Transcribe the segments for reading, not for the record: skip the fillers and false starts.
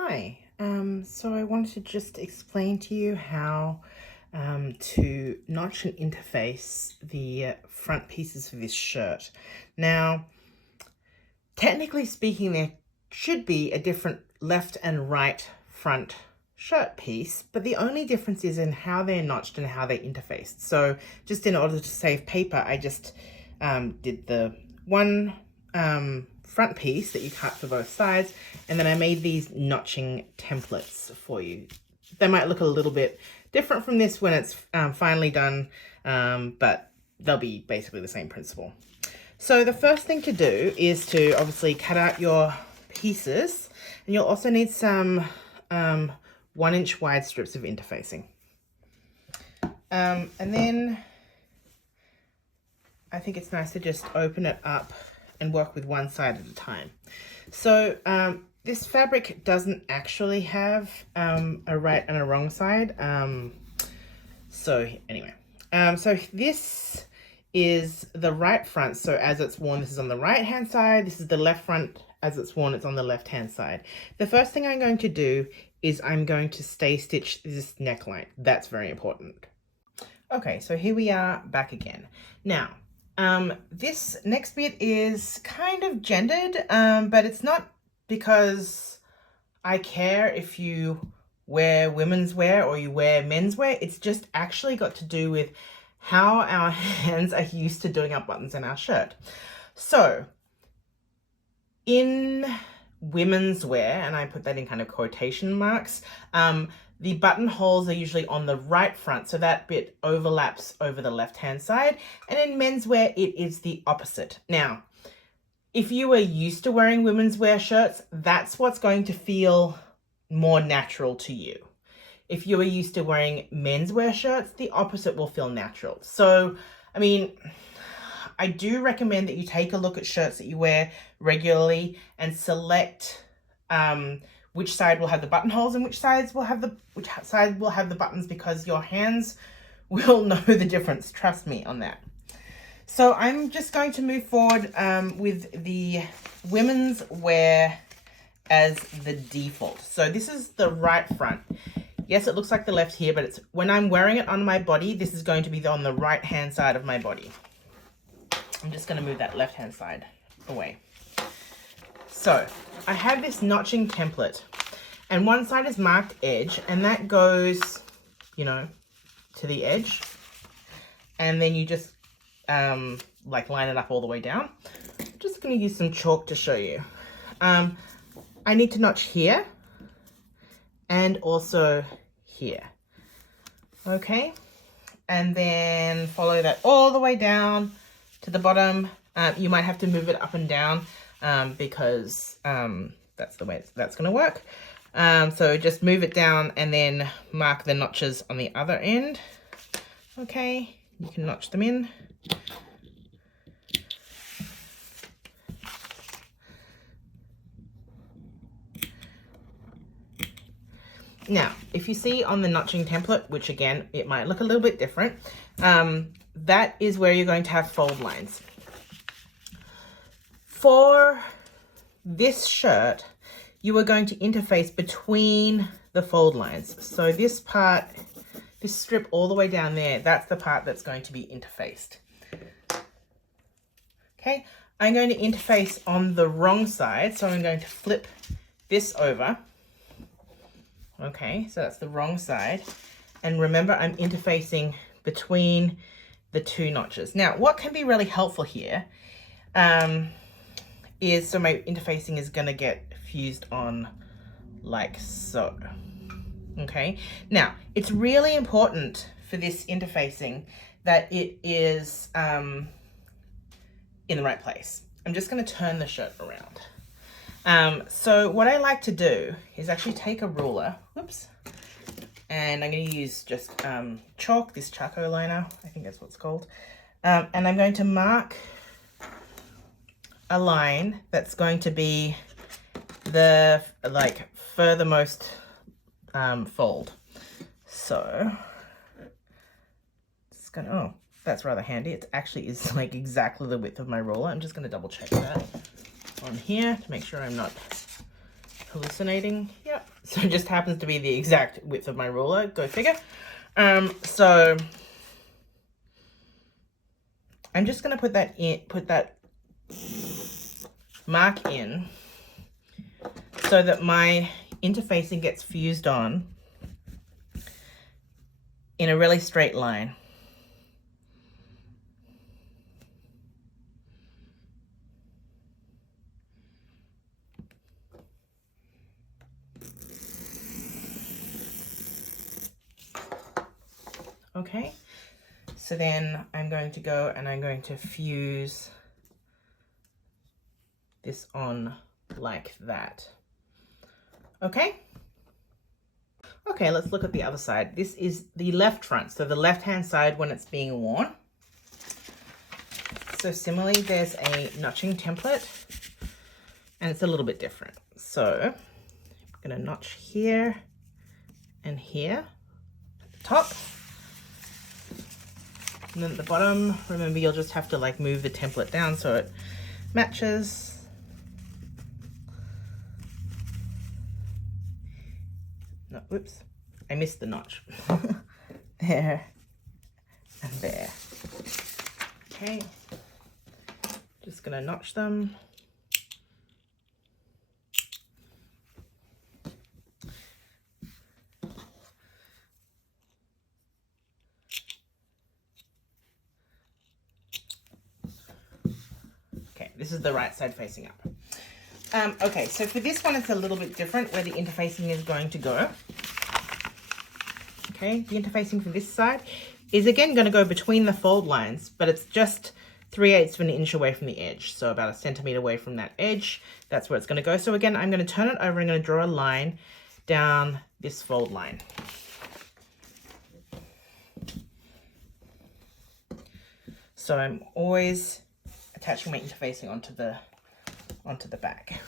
Hi, so I wanted to just explain to you how to notch and interface the front pieces for this shirt. Now, technically speaking, there should be a different left and right front shirt piece, but the only difference is in how they're notched and how they interfaced. So just in order to save paper, I just did the one front piece that you cut for both sides, and then I made these notching templates for you. They might look a little bit different from this when it's finally done, but they'll be basically the same principle. So the first thing to do is to obviously cut out your pieces, and you'll also need some 1-inch wide strips of interfacing. And then I think it's nice to just open it up and work with one side at a time. So this fabric doesn't actually have a right and a wrong side. So anyway, so this is the right front. So as it's worn, this is on the right hand side. This is the left front. As it's worn, it's on the left hand side. The first thing I'm going to do is I'm going to stay stitch this neckline. That's very important. Okay, so here we are back again. Now, this next bit is kind of gendered, but it's not because I care if you wear women's wear or you wear men's wear. It's just actually got to do with how our hands are used to doing our buttons in our shirt. So in women's wear, and I put that in kind of quotation marks, the buttonholes are usually on the right front, so that bit overlaps over the left-hand side. And in menswear, it is the opposite. Now, if you are used to wearing women's wear shirts, that's what's going to feel more natural to you. If you are used to wearing menswear shirts, the opposite will feel natural. So, I mean, I do recommend that you take a look at shirts that you wear regularly and select which side will have the buttonholes and which side will have the buttons, because your hands will know the difference. Trust me on that. So I'm just going to move forward with the women's wear as the default. So this is the right front. Yes, it looks like the left here, but it's when I'm wearing it on my body, this is going to be on the right hand side of my body. I'm just going to move that left hand side away. So I have this notching template, and one side is marked edge, and that goes, you know, to the edge, and then you just like line it up all the way down. I'm just going to use some chalk to show you. I need to notch here and also here. Okay, and then follow that all the way down to the bottom. You might have to move it up and down because that's the way that's going to work. So just move it down and then mark the notches on the other end. Okay, you can notch them in. Now, if you see on the notching template, which again, it might look a little bit different, that is where you're going to have fold lines. For this shirt, you are going to interface between the fold lines. So this part, this strip all the way down there, that's the part that's going to be interfaced. Okay, I'm going to interface on the wrong side, so I'm going to flip this over. Okay, so that's the wrong side. And remember, I'm interfacing between the two notches. Now, what can be really helpful here is, so my interfacing is going to get fused on like so. Okay, now it's really important for this interfacing that it is in the right place. I'm just going to turn the shirt around. So what I like to do is actually take a ruler, whoops, and I'm going to use just chalk, this charcoal liner, I think that's what it's called, and I'm going to mark a line that's going to be the like furthermost fold. So it's gonna, oh, that's rather handy. It actually is like exactly the width of my ruler. I'm just going to double check that on here to make sure I'm not hallucinating. Yep. So it just happens to be the exact width of my ruler, go figure. So I'm just gonna put that mark in so that my interfacing gets fused on in a really straight line. Okay, so then I'm going to go and I'm going to fuse this on like that. Okay? Okay, let's look at the other side. This is the left front, so the left-hand side when it's being worn. So similarly, there's a notching template, and it's a little bit different. So I'm gonna notch here and here at the top. And then at the bottom, remember you'll just have to like move the template down so it matches. No, whoops, I missed the notch. There and there. Okay, just gonna notch them. Okay, this is the right side facing up. Okay, so for this one, it's a little bit different where the interfacing is going to go. Okay, the interfacing for this side is again going to go between the fold lines, but it's just 3/8 of an inch away from the edge. So about 1 centimeter away from that edge, that's where it's going to go. So again, I'm going to turn it over and I'm going to draw a line down this fold line. So I'm always attaching my interfacing onto the back.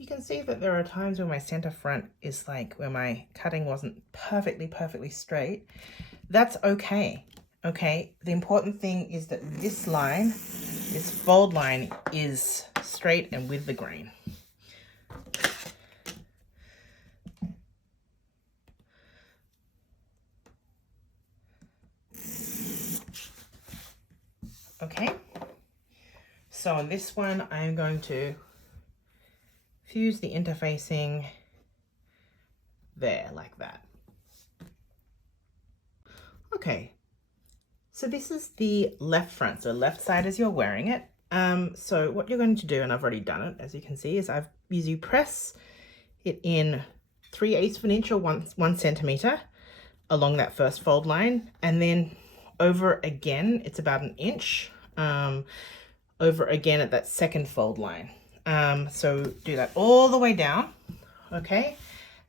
You can see that there are times where my center front is like where my cutting wasn't perfectly straight. That's okay. Okay, the important thing is that this line, this fold line, is straight and with the grain. Okay, so on this one, I'm going to fuse the interfacing there, like that. Okay, so this is the left front, so left side as you're wearing it. So what you're going to do, and I've already done it, as you can see, is you press it in 3/8 of an inch or one centimeter along that first fold line, and then over again, it's about 1 inch, over again at that second fold line. So do that all the way down, okay?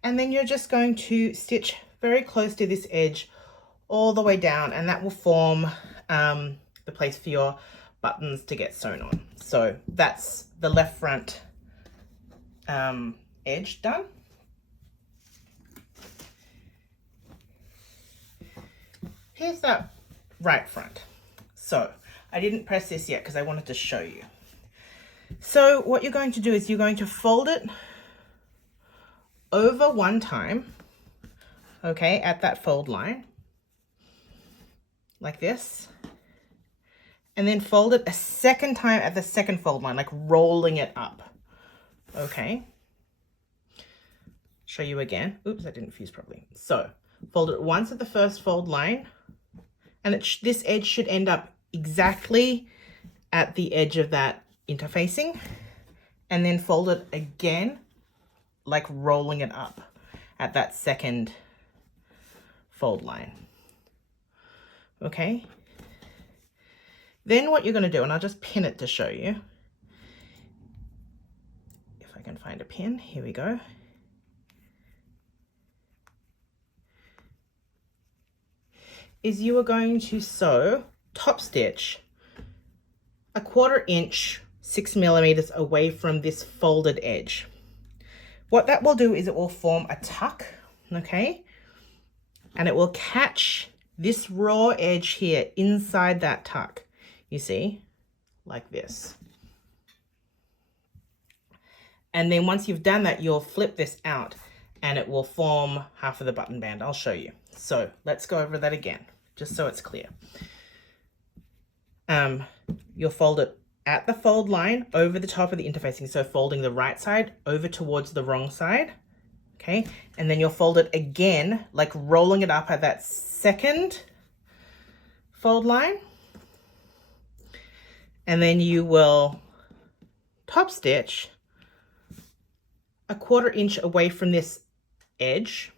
And then you're just going to stitch very close to this edge all the way down, and that will form the place for your buttons to get sewn on. So that's the left front edge done. Here's that right front. So I didn't press this yet because I wanted to show you. So what you're going to do is you're going to fold it over one time, okay, at that fold line, like this, and then fold it a second time at the second fold line, like rolling it up, okay? Show you again. Oops, I didn't fuse properly. So fold it once at the first fold line, and this edge should end up exactly at the edge of that interfacing, and then fold it again, like rolling it up at that second fold line. Okay, then what you're going to do, and I'll just pin it to show you, if I can find a pin, here we go. is you are going to sew top stitch 1/4 inch 6 millimeters away from this folded edge. What that will do is it will form a tuck, okay? And it will catch this raw edge here inside that tuck, you see, like this. And then once you've done that, you'll flip this out and it will form half of the button band. I'll show you. So let's go over that again, just so it's clear. You'll fold it at the fold line over the top of the interfacing. So folding the right side over towards the wrong side. Okay. And then you'll fold it again, like rolling it up at that second fold line. And then you will top stitch 1/4 inch away from this edge,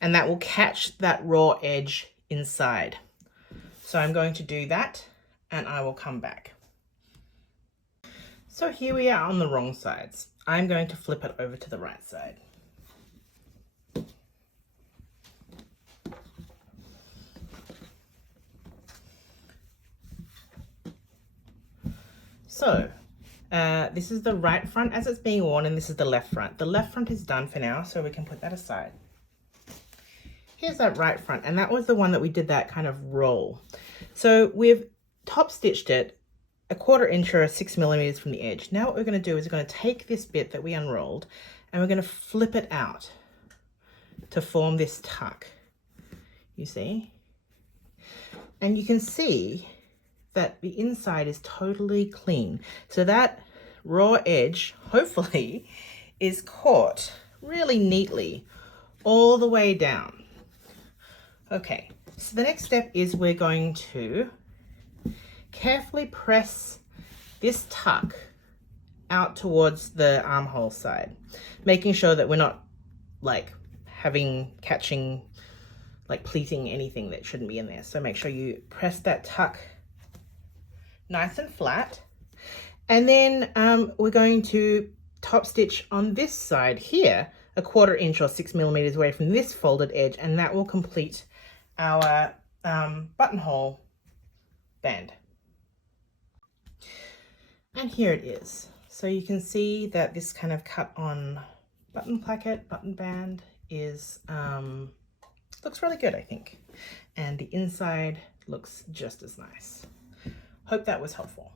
and that will catch that raw edge inside. So I'm going to do that and I will come back. So here we are on the wrong sides. I'm going to flip it over to the right side. So this is the right front as it's being worn, and this is the left front. The left front is done for now, so we can put that aside. Here's that right front, and that was the one that we did that kind of roll. So we've top stitched it 1/4 inch or 6 millimeters from the edge. Now what we're going to do is we're going to take this bit that we unrolled and we're going to flip it out to form this tuck, you see? And you can see that the inside is totally clean. So that raw edge, hopefully, is caught really neatly all the way down. Okay, so the next step is we're going to carefully press this tuck out towards the armhole side, making sure that we're not like catching, like pleating anything that shouldn't be in there. So make sure you press that tuck nice and flat. And then we're going to top stitch on this side here 1/4 inch or 6 millimeters away from this folded edge, and that will complete our buttonhole band. And here it is. So you can see that this kind of cut on button placket, button band is, looks really good, I think. And the inside looks just as nice. Hope that was helpful.